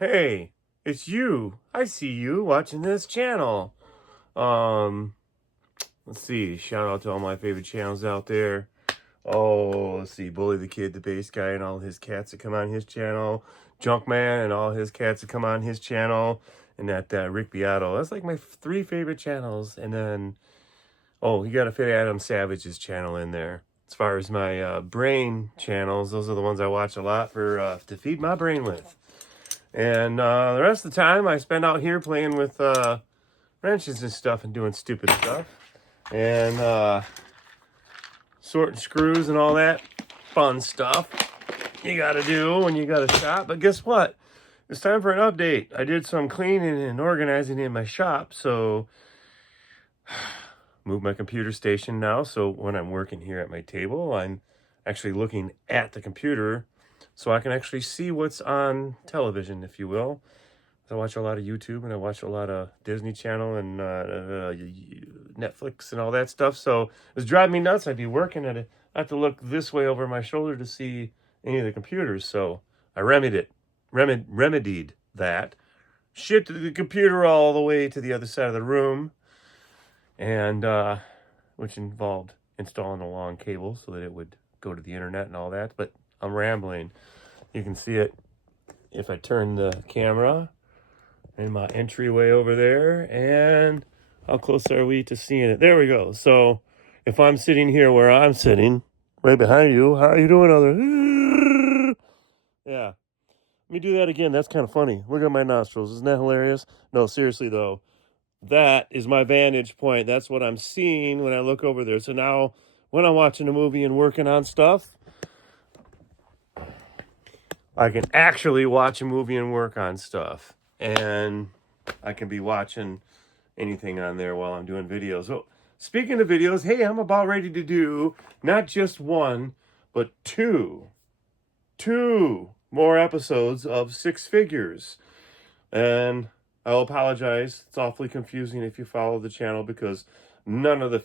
Hey, it's you. I see you watching this channel. Um, let's see. Shout out to all my favorite channels out there. Oh, let's see. Bully the Kid, the bass guy, and all his cats that come on his channel. Junkman and all his cats that come on his channel. And that Rick Beato. That's like my three favorite channels. And then, oh, you got to fit Adam Savage's channel in there. As far as my brain channels, those are the ones I watch a lot for to feed my brain with. And the rest of the time I spend out here playing with wrenches and stuff and doing stupid stuff. And sorting screws and all that fun stuff you gotta do when you got a shop. But guess what? It's time for an update. I did some cleaning and organizing in my shop, so move my computer station now. So when I'm working here at my table, I'm actually looking at the computer so I can actually see what's on television, if you will. I watch a lot of YouTube and I watch a lot of Disney Channel and Netflix and all that stuff. So it was driving me nuts. I'd be working at it. I have to look this way over my shoulder to see any of the computers. So I remedied that. Shifted the computer all the way to the other side of the room, and which involved installing a long cable so that it would go to the internet and all that. But I'm rambling. You can see it if I turn the camera in my entryway over there. And how close are we to seeing it? There we go. So if I'm sitting here where I'm sitting, right behind you, how are you doing, other? Yeah. Let me do that again. That's kind of funny. Look at my nostrils. Isn't that hilarious? No, seriously, though. That is my vantage point. That's what I'm seeing when I look over there. So now when I'm watching a movie and working on stuff, I can actually watch a movie and work on stuff. And I can be watching anything on there while I'm doing videos. So speaking of videos, hey, I'm about ready to do not just one, but two more episodes of Six Figures. And I'll apologize. It's awfully confusing if you follow the channel because none of the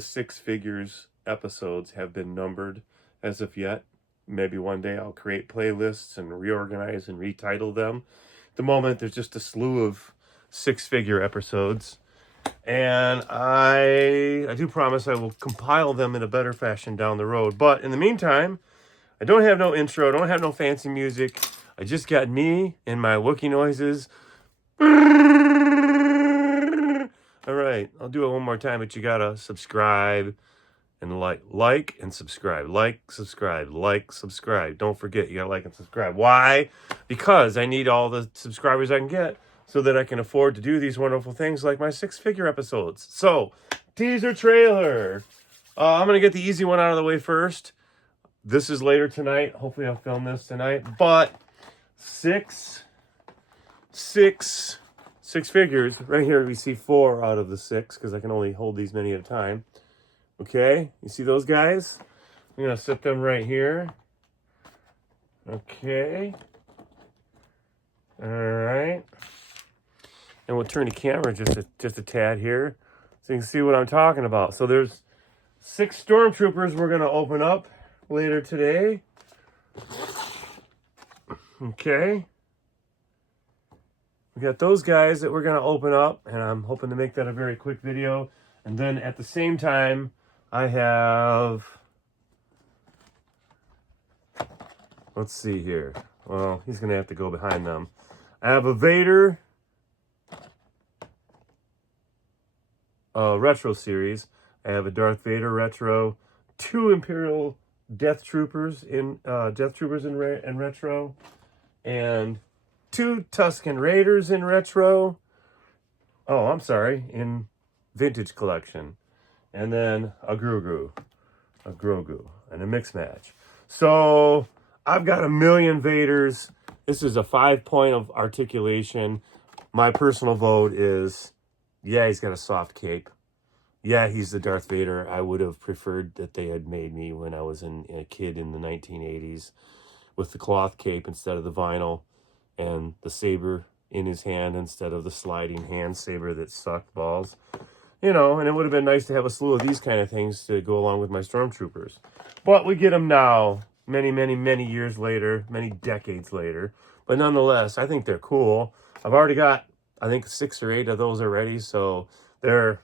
Six Figures episodes have been numbered as of yet. Maybe one day I'll create playlists and reorganize and retitle them. At the moment, there's just a slew of six-figure episodes. And I do promise I will compile them in a better fashion down the road. But in the meantime, I don't have no intro. I don't have no fancy music. I just got me and my Wookiee noises. All right, I'll do it one more time, but you gotta subscribe and like and subscribe. Like, subscribe. Don't forget, you gotta like and subscribe. Why? Because I need all the subscribers I can get so that I can afford to do these wonderful things like my six-figure episodes. So, teaser trailer. I'm gonna get the easy one out of the way first. This is later tonight. Hopefully I'll film this tonight. But six figures. Right here we see 4 out of the 6 because I can only hold these many at a time. Okay, you see those guys? I'm gonna set them right here. Okay. All right. And we'll turn the camera just a tad here so you can see what I'm talking about. So there's 6 stormtroopers we're gonna open up later today. Okay. We got those guys that we're going to open up, and I'm hoping to make that a very quick video. And then at the same time, I have, let's see here. Well, he's going to have to go behind them. I have a Vader retro series. I have a Darth Vader retro, 2 Imperial Death Troopers in retro, and 2 Tusken Raiders in retro. Oh, I'm sorry, in vintage collection. And then a Grogu, and a mix match. So I've got a million Vaders. This is a 5-point of articulation. My personal vote is, yeah, he's got a soft cape. Yeah, he's the Darth Vader I would have preferred that they had made me when I was a kid in the 1980s with the cloth cape instead of the vinyl and the saber in his hand instead of the sliding hand saber that sucked balls. You know, and it would have been nice to have a slew of these kind of things to go along with my stormtroopers. But we get them now, many, many, many years later, many decades later. But nonetheless, I think they're cool. I've already got, I think, 6 or 8 of those already, so they're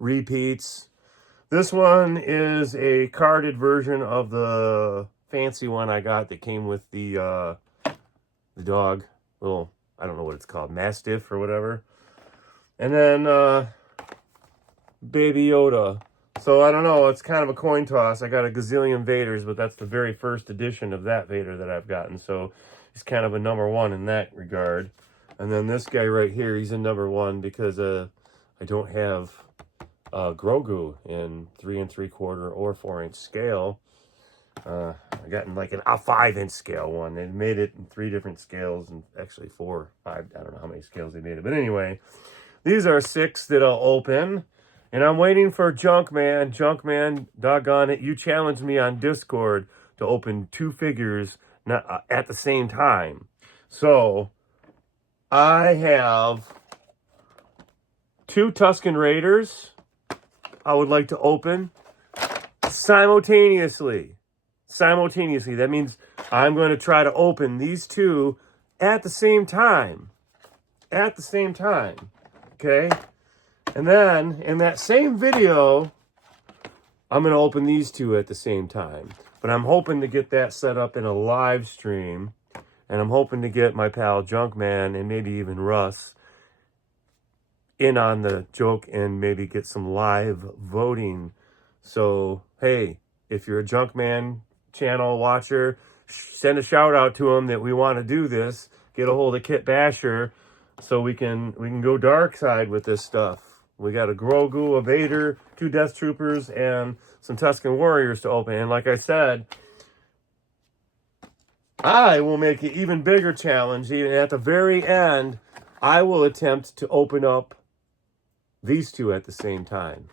repeats. This one is a carded version of the fancy one I got that came with the dog. Little, I don't know what it's called, Mastiff or whatever. And then Baby Yoda. So I don't know, it's kind of a coin toss. I got a gazillion Vaders, but that's the very first edition of that Vader that I've gotten. So he's kind of a number 1 in that regard. And then this guy right here, he's a number 1 because I don't have Grogu in 3 3/4 or 4-inch scale. I got in like a 5-inch scale one. They made it in 3 different scales, and actually 4, 5. I don't know how many scales they made it. But anyway, these are 6 that I'll open. And I'm waiting for Junkman. Junkman, doggone it, you challenged me on Discord to open 2 figures at the same time. So I have 2 Tusken Raiders I would like to open simultaneously. Simultaneously. That means I'm going to try to open these 2 at the same time. At the same time. Okay? And then, in that same video, I'm going to open these 2 at the same time. But I'm hoping to get that set up in a live stream. And I'm hoping to get my pal Junkman and maybe even Russ in on the joke and maybe get some live voting. So, hey, if you're a Junkman channel watcher, send a shout out to him that we want to do this. Get a hold of Kit Basher so we can go dark side with this stuff. We got a Grogu, a Vader, 2 Death Troopers, and some Tusken Warriors to open. And like I said, I will make an even bigger challenge. Even at the very end, I will attempt to open up these 2 at the same time.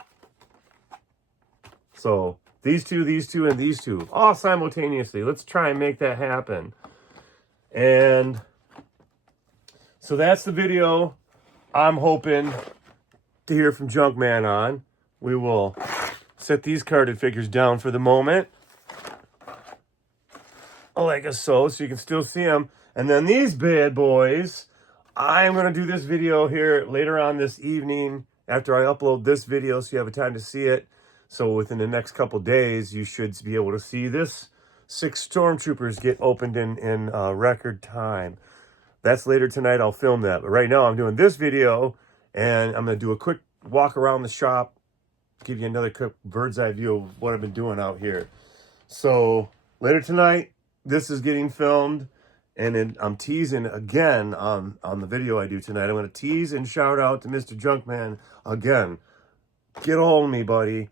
So these 2, and these 2, all simultaneously. Let's try and make that happen. And so that's the video I'm hoping to hear from Junkman on. We will set these carded figures down for the moment, like so you can still see them. And then these bad boys, I'm going to do this video here later on this evening after I upload this video so you have a time to see it. So within the next couple days, you should be able to see this 6 Stormtroopers get opened in record time. That's later tonight. I'll film that. But right now, I'm doing this video, and I'm going to do a quick walk around the shop, give you another quick bird's eye view of what I've been doing out here. So later tonight, this is getting filmed, and then I'm teasing again on the video I do tonight. I'm going to tease and shout out to Mr. Junkman again. Get a hold of me, buddy.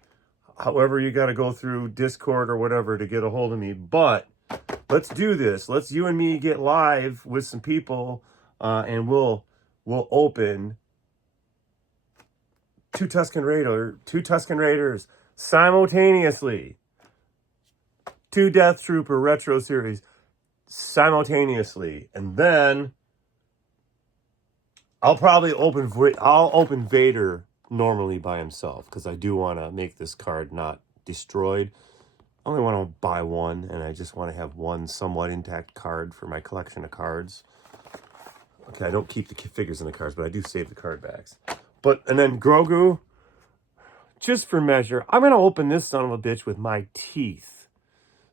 However, you got to go through Discord or whatever to get a hold of me. But let's do this. Let's you and me get live with some people, and we'll open 2 Tusken Raiders simultaneously. 2 Death Trooper Retro Series simultaneously. And then I'll open Vader normally by himself because I do want to make this card not destroyed. I only want to buy 1, and I just want to have 1 somewhat intact card for my collection of cards. Okay, I don't keep the figures in the cards, but I do save the card backs. And then Grogu, just for measure, I'm going to open this son of a bitch with my teeth.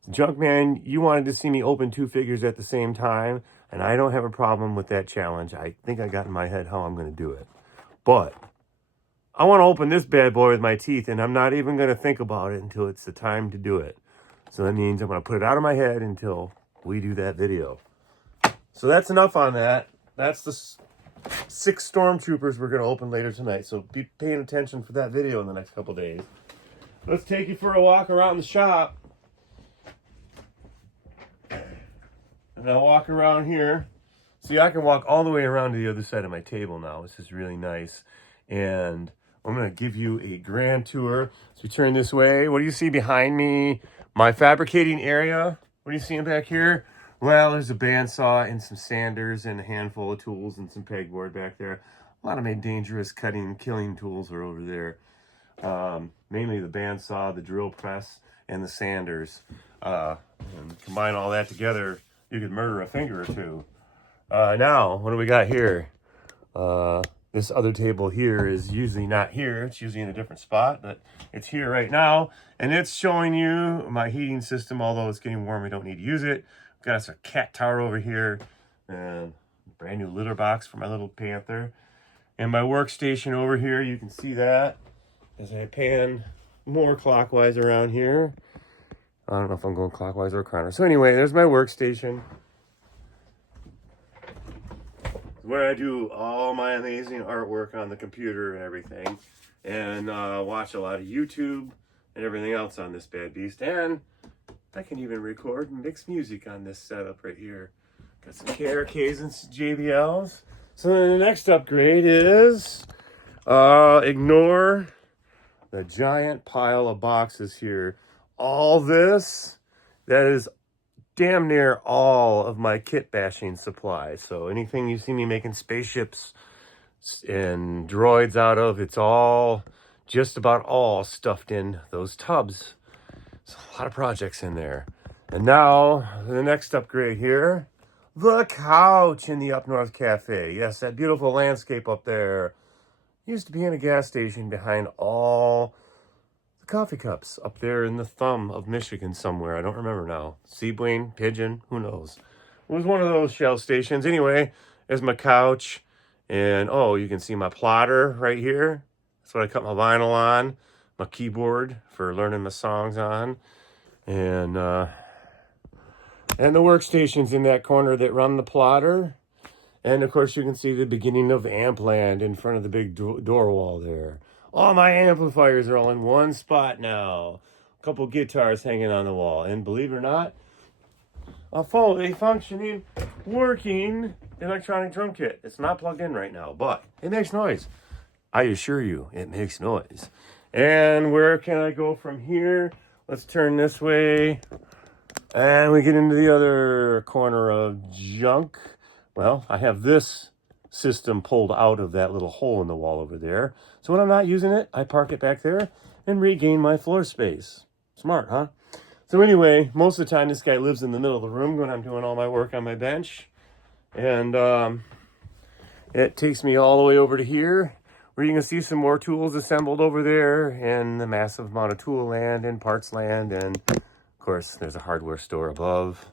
Junkman, you wanted to see me open 2 figures at the same time, and I don't have a problem with that challenge. I think I got in my head how I'm going to do it. But I want to open this bad boy with my teeth, and I'm not even going to think about it until it's the time to do it. So that means I'm going to put it out of my head until we do that video. So that's enough on that. That's the 6 Stormtroopers we're going to open later tonight. So be paying attention for that video in the next couple days. Let's take you for a walk around the shop. And I'll walk around here. See, I can walk all the way around to the other side of my table now. This is really nice. And I'm going to give you a grand tour. So we turn this way. What do you see behind me? My fabricating area. What are you seeing back here? Well, there's a bandsaw and some sanders and a handful of tools and some pegboard back there. A lot of my dangerous cutting and killing tools are over there. Mainly the bandsaw, the drill press, and the sanders. And combine all that together, you could murder a finger or 2. Now, what do we got here? This other table here is usually not here. It's usually in a different spot, but it's here right now. And it's showing you my heating system. Although it's getting warm, we don't need to use it. Got us a cat tower over here. And brand new litter box for my little panther. And my workstation over here, you can see that as I pan more clockwise around here. I don't know if I'm going clockwise or counter. So anyway, there's my workstation, where I do all my amazing artwork on the computer and everything, and watch a lot of YouTube and everything else on this bad beast. And I can even record and mix music on this setup right here. Got some KRKs and some JBLs. So then the next upgrade is ignore the giant pile of boxes here. All this, that is damn near all of my kit bashing supplies. So anything you see me making spaceships and droids out of, it's all, just about all stuffed in those tubs. There's a lot of projects in there. And now, the next upgrade here, the couch in the Up North Cafe. Yes, that beautiful landscape up there. Used to be in a gas station behind all the coffee cups up there in the thumb of Michigan somewhere. I don't remember now. Seaboyne, Pigeon, who knows? It was one of those Shell stations. Anyway, there's my couch. And, oh, you can see my plotter right here. That's what I cut my vinyl on. My keyboard for learning my songs on. And the workstations in that corner that run the plotter. And, of course, you can see the beginning of Ampland in front of the big door wall there. All my amplifiers are all in one spot now. A couple guitars hanging on the wall. And believe it or not, a fully functioning, working electronic drum kit. It's not plugged in right now, but it makes noise. I assure you, it makes noise. And where can I go from here? Let's turn this way. And we get into the other corner of junk. Well, I have this system pulled out of that little hole in the wall over there. So when I'm not using it, I park it back there and regain my floor space. Smart, huh? So anyway, most of the time this guy lives in the middle of the room when I'm doing all my work on my bench. And it takes me all the way over to here, where you can see some more tools assembled over there, and the massive amount of tool land and parts land. And of course, there's a hardware store above.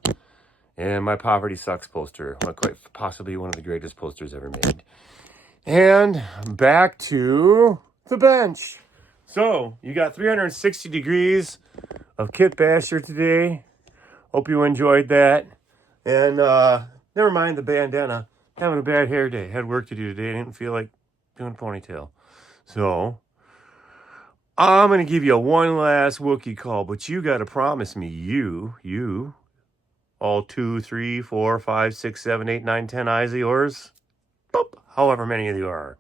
And my Poverty Sucks poster, quite possibly one of the greatest posters ever made. And back to the bench. So, you got 360 degrees of Kit Basher today. Hope you enjoyed that. And never mind the bandana. Having a bad hair day. Had work to do today. I didn't feel like doing a ponytail. So, I'm going to give you one last Wookiee call. But you got to promise me, you, all 2, 3, 4, 5, 6, 7, 8, 9, 10 eyes of yours. Boop, however many of you are.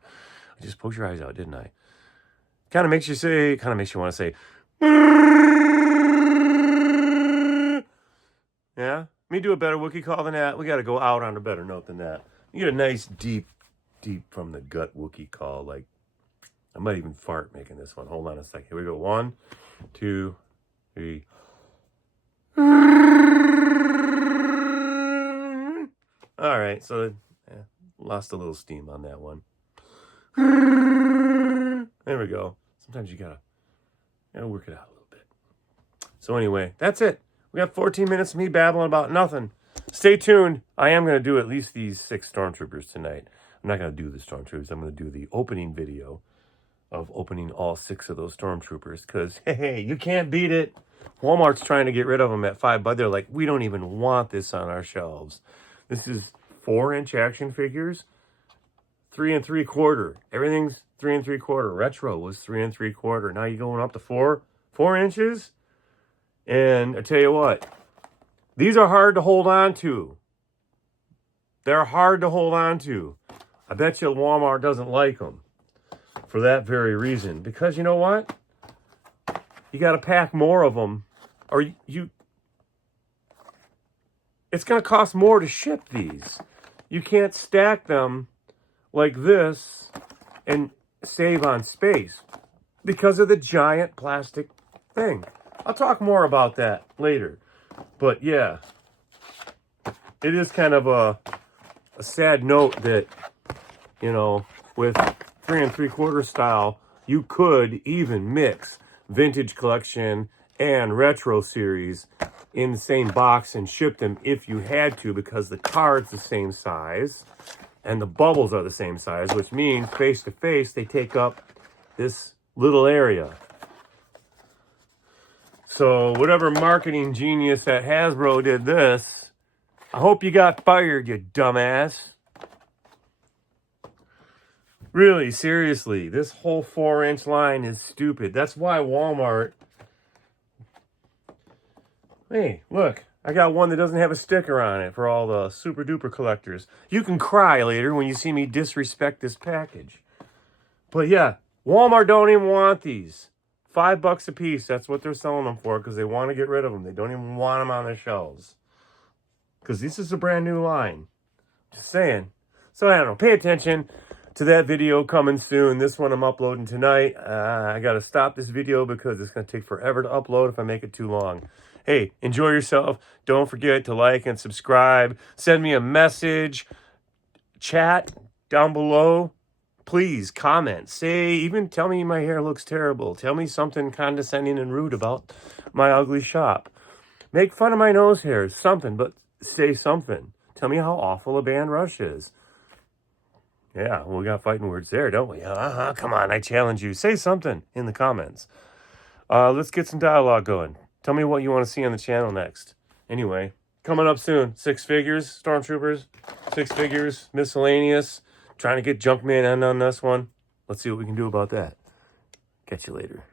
I just poked your eyes out, didn't I? Kind of makes you want to say, yeah? Me do a better Wookiee call than that. We got to go out on a better note than that. You get a nice deep from the gut Wookiee call. Like, I might even fart making this one. Hold on a second. Here we go. 1, 2, 3. All right, so lost a little steam on that one. There we go. Sometimes you gotta work it out a little bit. So anyway, that's it. We got 14 minutes of me babbling about nothing. Stay tuned. I am going to do at least these 6 Stormtroopers tonight. I'm not going to do the Stormtroopers. I'm going to do the opening video of opening all 6 of those Stormtroopers. Because, hey, you can't beat it. Walmart's trying to get rid of them at $5, they're like, we don't even want this on our shelves. This is 4-inch action figures, 3 3/4. Everything's 3 3/4. Retro was 3 3/4. Now you're going up to 4 inches. And I tell you what, these are hard to hold on to. They're hard to hold on to. I bet you Walmart doesn't like them for that very reason. Because you know what? You got to pack more of them, or it's going to cost more to ship these. You can't stack them like this and save on space because of the giant plastic thing. I'll talk more about that later. But yeah, it is kind of a a sad note that, you know, with 3 3/4 style, you could even mix vintage collection and retro series in the same box and ship them if you had to, because the card's the same size and the bubbles are the same size, which means face to face they take up this little area. So whatever marketing genius at Hasbro did this, I hope you got fired, you dumbass. Really, seriously, this whole 4-inch line is stupid. That's why Walmart... Hey, look, I got one that doesn't have a sticker on it for all the super duper collectors. You can cry later when you see me disrespect this package. But yeah, Walmart don't even want these. $5 a piece, that's what they're selling them for, because they want to get rid of them. They don't even want them on their shelves. Because this is a brand new line. Just saying. So I don't know, pay attention to that video coming soon. This one I'm uploading tonight. I got to stop this video because it's going to take forever to upload if I make it too long. Hey, enjoy yourself. Don't forget to like and subscribe. Send me a message. Chat down below. Please comment. Say, even tell me my hair looks terrible. Tell me something condescending and rude about my ugly shop. Make fun of my nose hairs. Something, but say something. Tell me how awful a band Rush is. Yeah, we got fighting words there, don't we? Come on, I challenge you. Say something in the comments. Let's get some dialogue going. Tell me what you want to see on the channel next. Anyway, coming up soon. 6 figures, Stormtroopers. 6 figures, miscellaneous. Trying to get Junkman on this one. Let's see what we can do about that. Catch you later.